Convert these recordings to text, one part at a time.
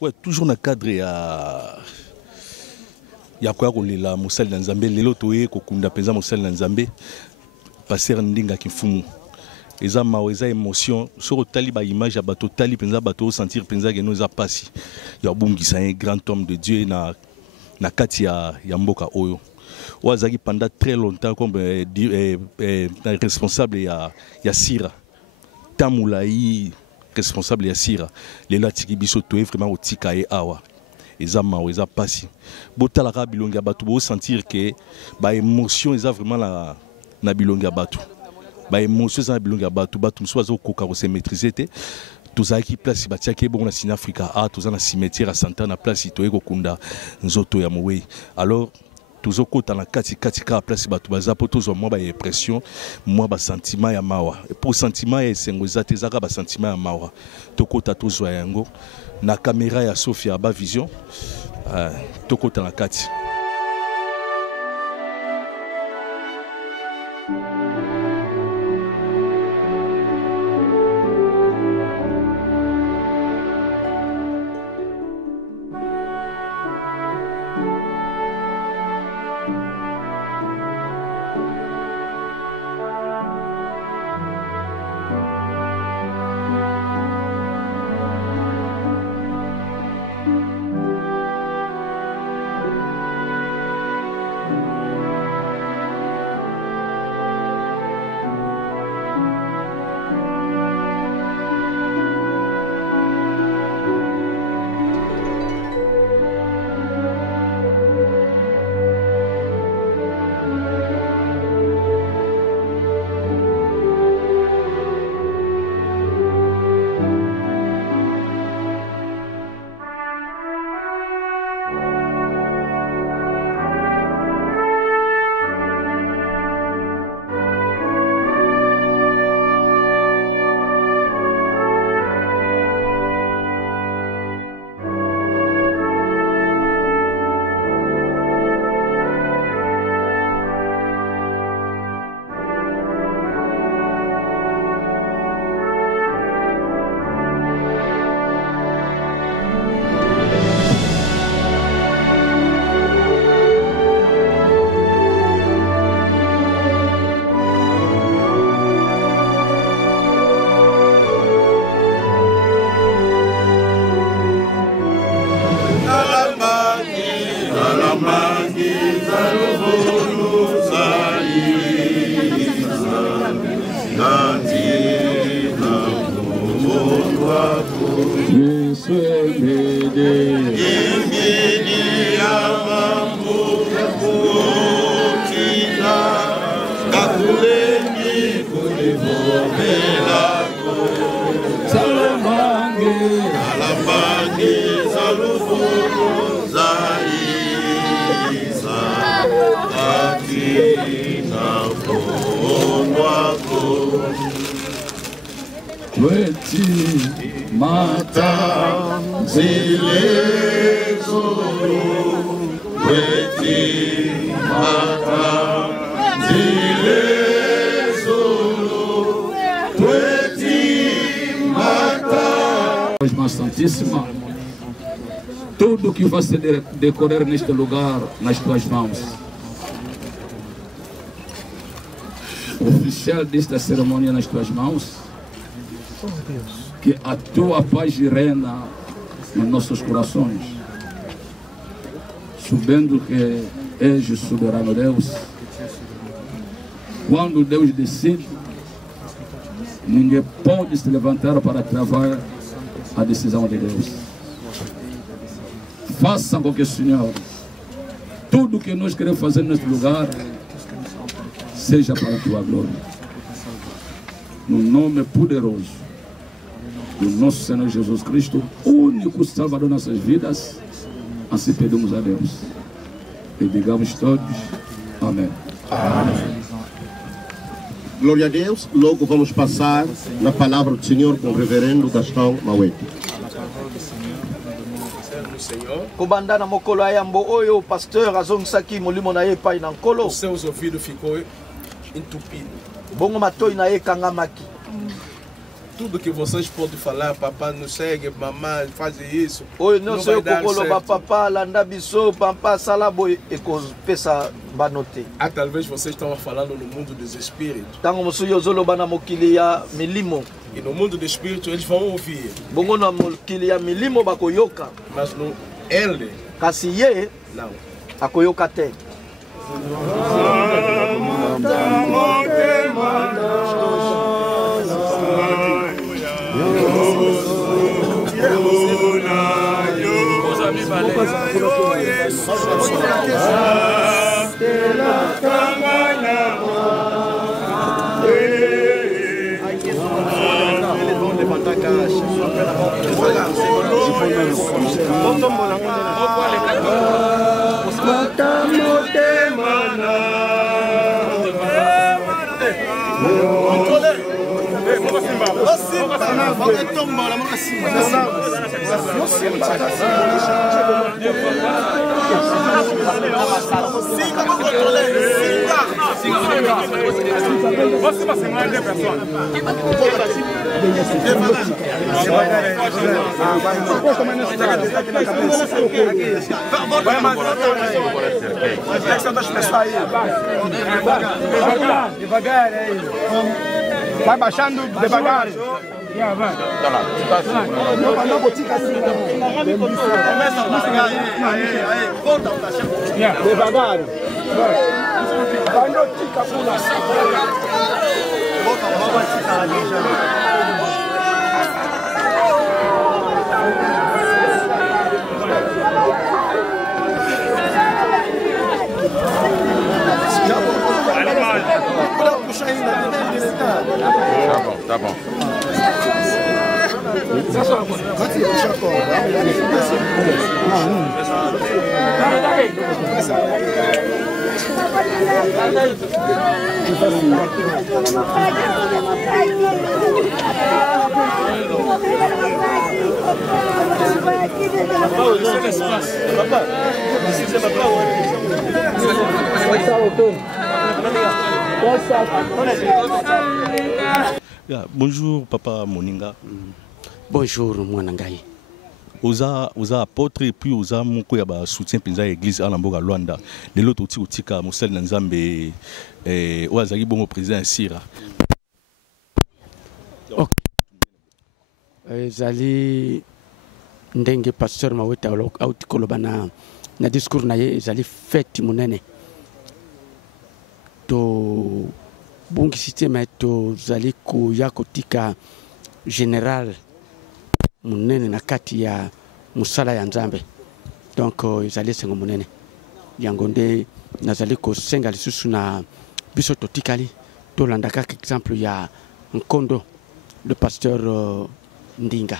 Ouais, toujours dans le cadre ya quoi la mosali na Nzambe lelo toye kokunda penza mosali na Nzambe passer ndinga kifumu eza mawa eza émotion sur tali ba image ya bato tali penza bato sentir penza que nous a passé ya bungisa un grand homme de Dieu na kati ya mboka oyo wazaki pendant très longtemps comme responsable ya Sira Tamulaï responsable ya Sira lelo atiki biso toye vraiment otika e awa eza mawa eza passé botalaka bilongi ya bato bo sentir que ba émotion eza vraiment na bilongi ya bato ba émotion eza na bilongi ya bato musu bazokoka ko se maîtriser te tozalaki place batiaki ebongo na Sine Africa toza na cimetière à Santa na place toye kokunda nzoto ya mowei alors tozokota na kati ka place bato baza po tozwa mwa ba impression mwa ba sentiment ya mawa pour sentiment ya esengo eza te ezaka ba sentiment ya mawa tokota tozwa yango na caméra ya Sophia ba vision tokota na kati. Santíssima, tudo que vai se decorrer neste lugar nas tuas mãos. O oficial desta cerimônia nas tuas mãos, que a tua paz reina em nossos corações, sabendo que és o soberano Deus. Quando Deus decide, ninguém pode se levantar para travar a decisão de Deus. Faça com que, Senhor, tudo que nós queremos fazer neste lugar seja para a tua glória. No nome poderoso do nosso Senhor Jesus Cristo, único Salvador de nossas vidas, assim pedimos a Deus. E digamos todos, amém. Amém. Glória a Deus. Logo vamos passar na palavra do Senhor com o reverendo Gastão Mawete. Kobandana mokolo ayambo oyo pasteur azongisaki molimo na ye pai na nkolo. Os seus ouvidos ficou entupido. Bongo matoi na ye kangamaki. tudo que vocês podem falar, papá nos segue, mamãe faz isso. Oi, não sei o que papá, landa biso, pampa, salabo e pesa banote. Talvez vocês estão falando no mundo dos espíritos. Tango musuyo zolo bana mokilia milimo. E no mundo do espírito eles vão ouvir. Bongo na mokilia milimo bakoyoka. Mas no ele, kasi ye, não. Akoyoka te. Devagar aí. Vai baixando devagar. Vai. Começa a largar aí. Volta o cachorro. Devagar. Vai no tica pula. Volta tica ali já. Tá bom. Bonjour, Papa Moninga. Bonjour, Mwanangai. Oza apôtre et puis oza moko ya ba soutien penza église ala mboka Luanda. Lelo toti otika mosali na Nzambe oazaki bongo président Sira. Ezali ndenge pasteur Maweta auti koloba na discours na ye ezali fête munene. To bungi système to zali ko ya kotika général munene na kati ya musala ya Nzambe. Donc ezali sengo munene. Yango nde nazali ko senga lisusu na biso totikali to landaka exemple ya Nkondo le pasteur Ndinga.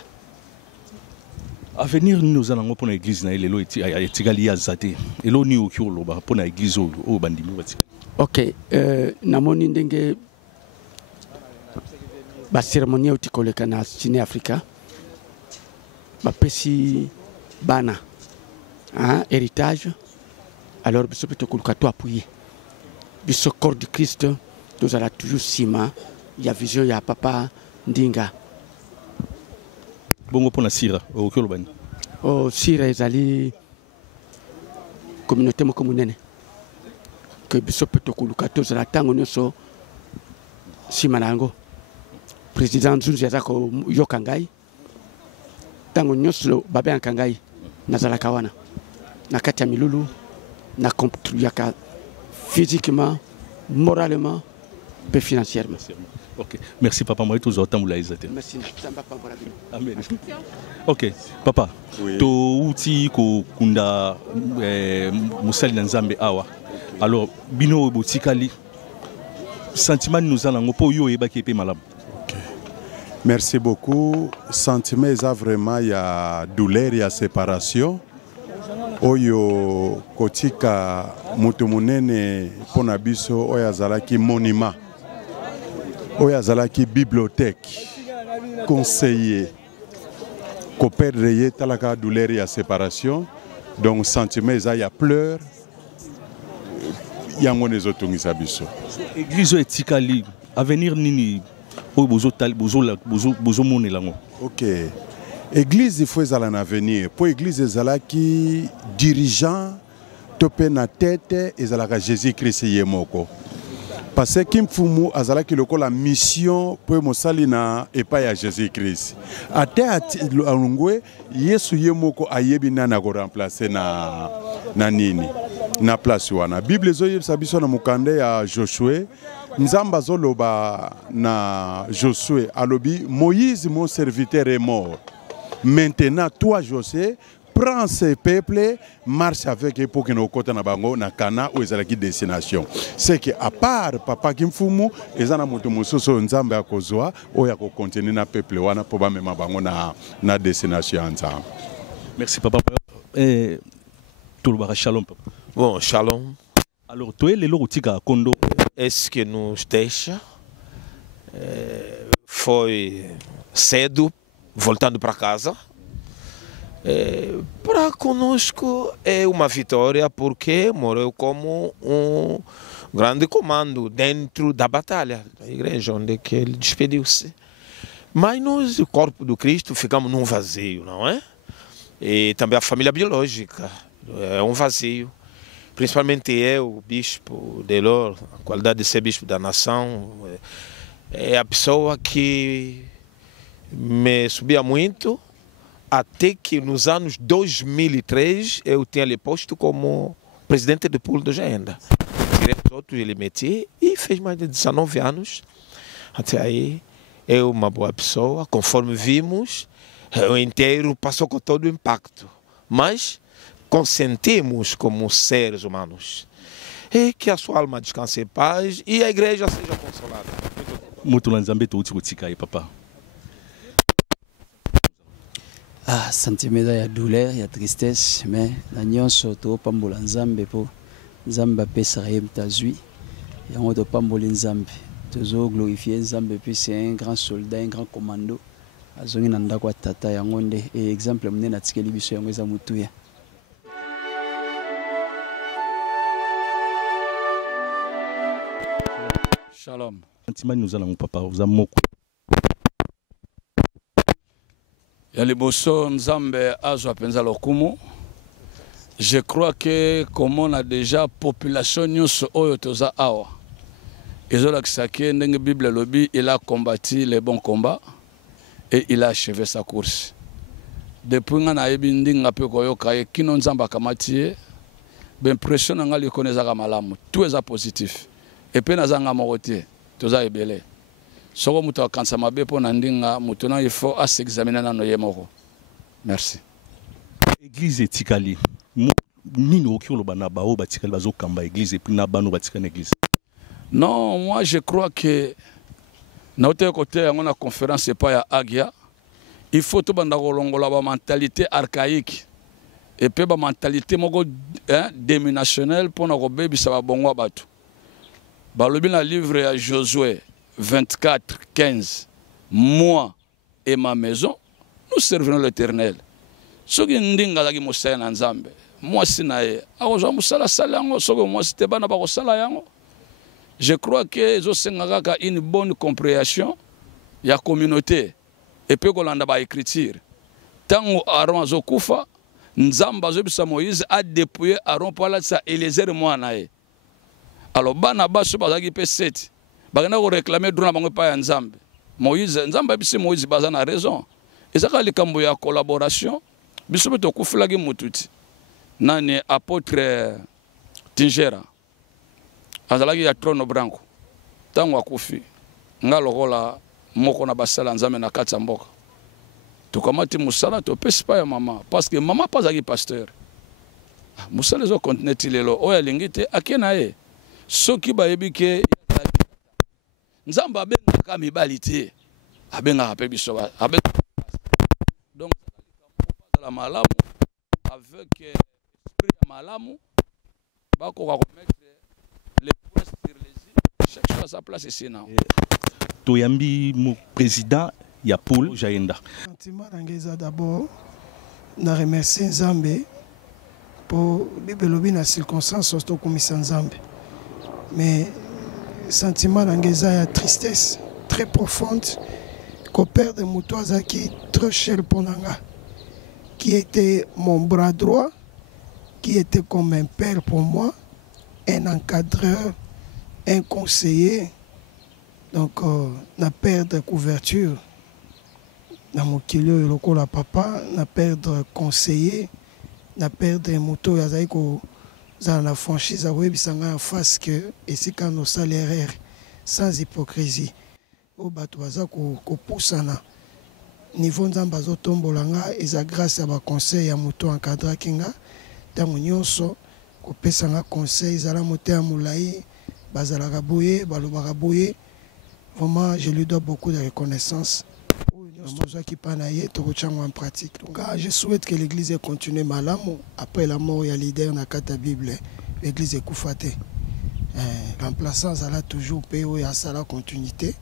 Avenir nous allons pour l'église na lelo etikali ya zate. Elo ni okiolo ba pour na église o bandimi batika. Ok, namoni ndenge ba cérémonie otikoleka na Cine Africa. Ba pesi bana héritage. Alors biso peut kuluka to appuyer. Biso corps du Christ nous allons toujours sima ya vision ya papa Ndinga. Bongo pona Sira okiolo bani. Sira ezali communauté moko munene. Que biso peut kuluka to za tango nyoso sima nango. Président Nzunzi azako yokangai. Tango nyoso babe ankangai nazala kawana. Na kati ya milulu na contribuaka physiquement, moralement, et financièrement. Ok, merci papa, moi tous autant merci. Amen. Ok, papa. Oui. To uti ko kunda musali na Nzambe awa. Alors bino botikali sentiment nous allons po yo eba ki pe malam. Merci beaucoup. Sentiment est vraiment il y a douleur, il y a séparation. Oyo kotika mutu munene pona biso oyo azalaki monument. Oyo azalaki bibliothèque. Conseiller. Ko perdre ye talaka douleur ya séparation. Donc sentiment il y a pleurs. Yango nezotungisa biso. Église etikali avenir nini oyo bozomonela yango. Ok. Église il faut ezala na avenir. Pour église ezalaki dirigeant topé na tête ezalaka Jésus-Christ ye moko. Parce que Kimfumu azalaki lokola mission pour mosali na epai ya Jésus-Christ. Ate alungwe Yesu ye moko ayebi nana ko remplacer na nini na place wana. Bible zo yebisa biso na mukande ya Josué. Nzamba zoloba na Josué alobi Moïse mon serviteur est mort. Maintenant toi Josué prends ce peuple, marche avec eux pour que nous côté na bango na Cana ou ezalaki destination. C'est que à part papa Kimfumu ezana moto mososo nzambe akozwa oya ko continuer na peuple wana pour ba mema bango na destination nzambe. Merci papa. Tout le shalom papa. Bon, shalom. Alors toi les logotika kondo Est-ce que nos deixa foi cedo voltando para casa? Para conosco é uma vitória porque morreu como grande comando dentro da batalha da igreja onde que ele despediu-se. Mas nós, o corpo do Cristo, ficamos num vazio, não é? E também a família biológica é um vazio. Principalmente eu, o bispo Delor, a qualidade de ser bispo da nação, é a pessoa que me subia muito, até que nos anos 2003 eu tinha lhe posto como presidente do pool do Agenda. Tirei os outros, ele meti e fez mais de 19 anos. Até aí, eu uma boa pessoa, conforme vimos, o inteiro passou com todo o impacto. Mas consentimos como seres humanos. E que a sua alma descanse em paz e a igreja seja consolada. Muito lanzambe tu utika aí papa. Sentimento ya douleur, ya tristesse, mais na nyonso to pambola nzambe po nzambe apesa ye mtazwi yango to pambola nzambe tozo glorifier nzambe puis c'est un grand soldat, un grand commando azongi na ndako ya tata yango nde exemple munene atikeli biso yango eza mutuya. Shalom. Sentiment nous allons papa vous amoko. Yaliboso Nzambe azwa penza lokumu. Je crois que comme on a déjà population nyonso oyo toza awa. Ezola kisake ndenge Bible lobi, il a combattu les bons combats et il a achevé sa course. Depuis nga na yebi ndinga pe koyoka ye kino Nzamba kamati ben pression nga li koneza malamu. Tout est positif. Et puis nazanga morote toza ebele. Soko muto akansa mabe po na ndinga muto na il faut s'examiner na noye moko. Merci. Église etikali. Nini okilo bana bao batikali bazo kamba église et puis na bano batikana église. Non, moi je crois que na autre côté on a conférence c'est pas ya Agia. Il faut to banda kolongola ba mentalité archaïque. Et puis ba mentalité moko déminationnelle pour na ko bebisa ba bongo batu. Balobi na livre à Josué 24:15. Moi et ma maison, nous servirons l'Éternel. Soki ndinga laki mosala na Nzambe. Moi sinaye. Akoza musala sala yango soki moi c'était bana ba kosala yango. Je crois que zo sengaka une bonne compréhension ya communauté et puis kolanda ba écriture. Tango Aaron azokufa, Nzamba azobisa Moïse a dépouillé Aaron pour la sa Eliezer mwanae. Alors bana baso bazaki pe 7 bagana ko réclamer droit bango pa ya Nzambe. Moïse Nzamba bisi Moïse bazana raison. Ezaka likambo ya collaboration biso beto kufulaki mututi. Nani apôtre Tingera azalaki ya trono branco tango akufi ngalokola moko na basala Nzambe na kati ya mboka. Tokamati musala to pesi pa ya mama parce que mama pas azaki pasteur. Musala zo continuer lelo oya lingite akena ye. Soki bayebi ke Nzamba abenga mibali te abenga pe biso abenga donc la malamu avec esprit ya malamu bako ka mettre les points sur les i chaque chose à sa place ici na toyambi mo président ya Paul Jaenda. Sentiment ngeza d'abord na remercier Nzambe pour bibelobi na circonstances to komisa Nzambe. Mais sentiment d'angeza ya tristesse très profonde qu'au père de Moutouaza qui est très cher pour Nanga, qui était mon bras droit, qui était comme un père pour moi, un encadreur, un conseiller. Donc, na perdre couverture, na mokilo lokola papa, na perdre conseiller, na perdre moto yazaiko za la franchise à webisanga en face que et c'est quand nos salaires sans hypocrisie. Au batwaza ko poussana niveau nzamba zo tombolanga eza grâce à ba conseil ya moto encadra kinga tango nyonso ko pesanga conseil zala moto ya mulai bazala boye balobaka boye. Vraiment, je lui dois beaucoup de reconnaissance. En pratique. Donc, je souhaite que l'église continue malamu. Après la mort, il y a leader dans la Bible. L'église est koufate. Remplaçant, ça a toujours payé et à ça la continuité.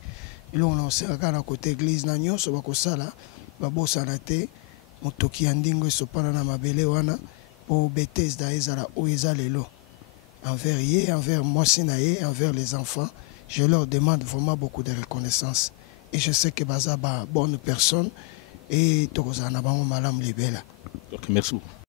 Et là, on sait qu'à la côté l'église, nous avons ça là. Babo sanate. Motoki andingo sopana na mabele wana. Pour bêtises d'aïzala ou ezalelo. Envers yé, envers moi sinaye, envers les enfants. Je leur demande vraiment beaucoup de reconnaissance. Et je sais que Baza est une bonne personne et Tokozana Malam Libela. Merci beaucoup.